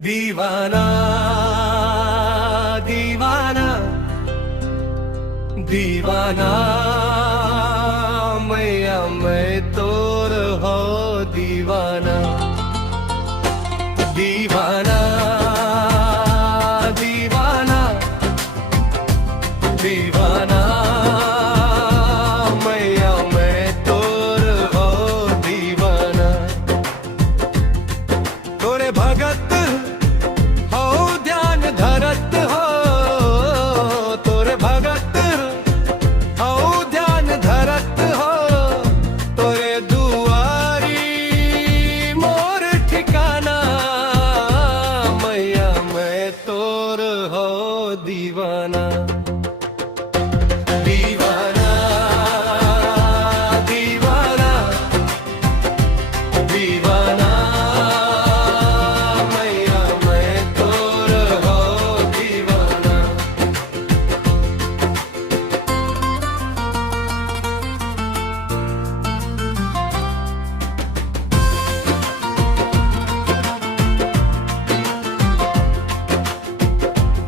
दीवाना दीवाना दीवाना मैया मैं तोर हो दीवाना दीवाना दीवाना दीवाना मैया मैं तोर हो दीवाना तोरे भगत हो ध्यान धरत हो तोरे भगत हो ध्यान धरत हो तोरे दुआरी मोर ठिकाना मैया मैं तोर हो दीवाना दीवाना दीवाना दीवाना मैया मैं तोर हो दीवाना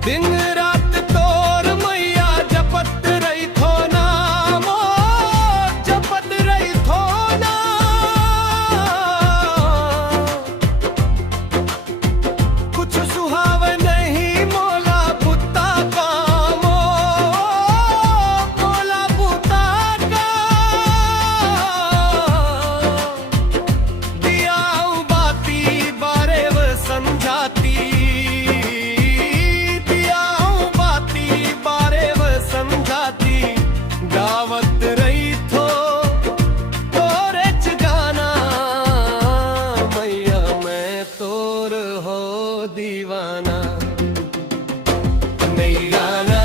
दिन रात तोर मैया जपत रही थो नाम जपत रही थो कुछ सुहाव नहीं मोला पुता का मोला पुता का दियाऊ बाती बारे व समझाती दियाऊ बाती बारे व समझाती गावत रही थो तोरे च गाना मैया मैं तोर हो दीवाना नहीं गाना